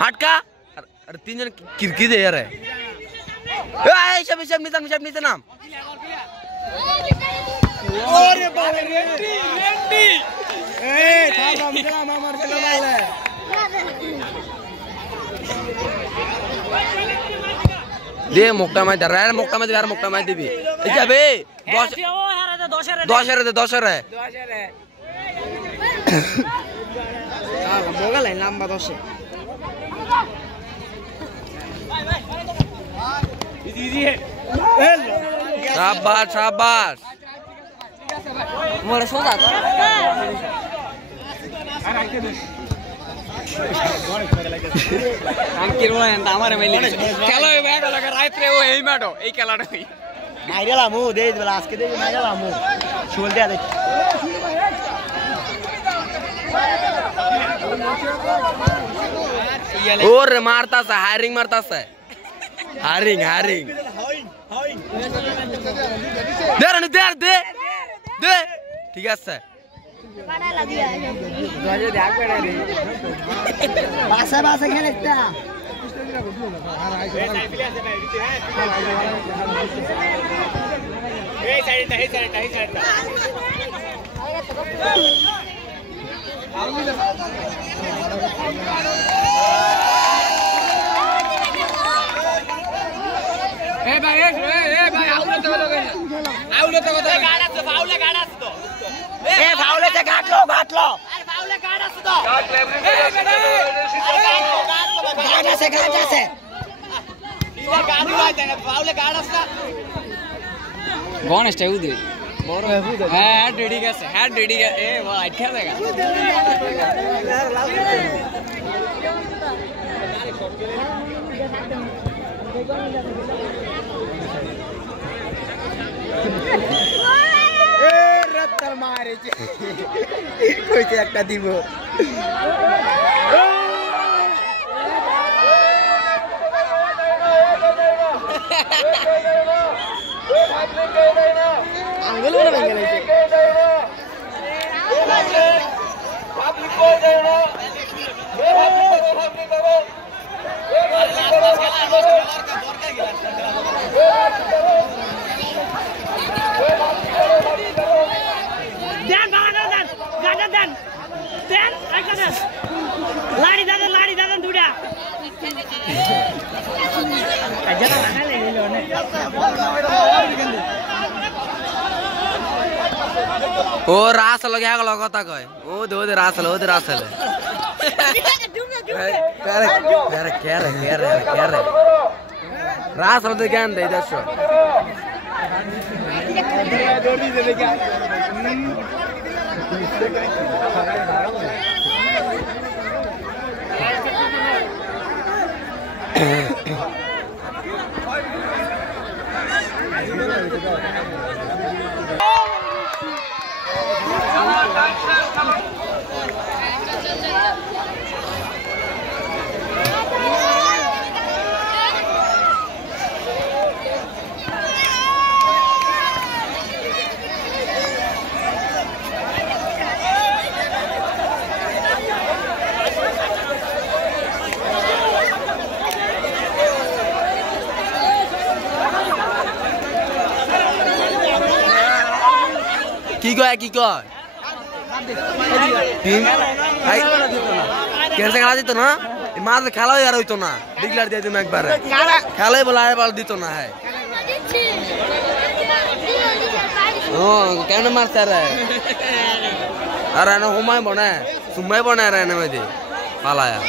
हटका अरे 3 जन किरकी दे यार सब नीचे नाम अरे बाबा रेंडी थांब आमच्या मामार केला लागलाय दे मोक्का माहिती यार मोक्का माहिती भी जाबे 10 है मोगा लाइन लंबा 10 शाबाश मोरे सोदा আমার মেলে খেলা হবে একা রাইতে ও এই মাঠো এই খেলাটা হই মাইরালাম ও দেই দিলা আজকে দেই মাইরালাম ও শুল দেয়া দেখ और मारता सा हायरिंग मारता सा हायरिंग दे ठीक है सर पाडाला दिया गजे देख पड़ा रे पासे खेलता ए साइड ए भाई आवलो तो फावले गाडा असतो ए फावलेचे घाटलो अरे फावले गाडा असतो गाडासे इला गाडी वाजते ना फावले गाडा असता कोण स्टे उदे बरो हॅट रेडी का ए वा अच्छा जागा रत्तर मारे कोई একটা দিব আঙ্গুল বড় ভেঙে গেছে পাবলিক কই যায় না लाड़ी दादा दुड़ा ओ रास लगे लगता कय ओ दे रास करे रास लगे ज्ञान दे इधर से কি কয় कैसे खेला दित ना मार खेला यार होइतो ना डिक्लेयर दे दिम एक बार खेले बुलाए बाल दितो ना है ओ केन मारता रे अरे ना हुमाय बने सुमाय बने रे ने में दे पालाया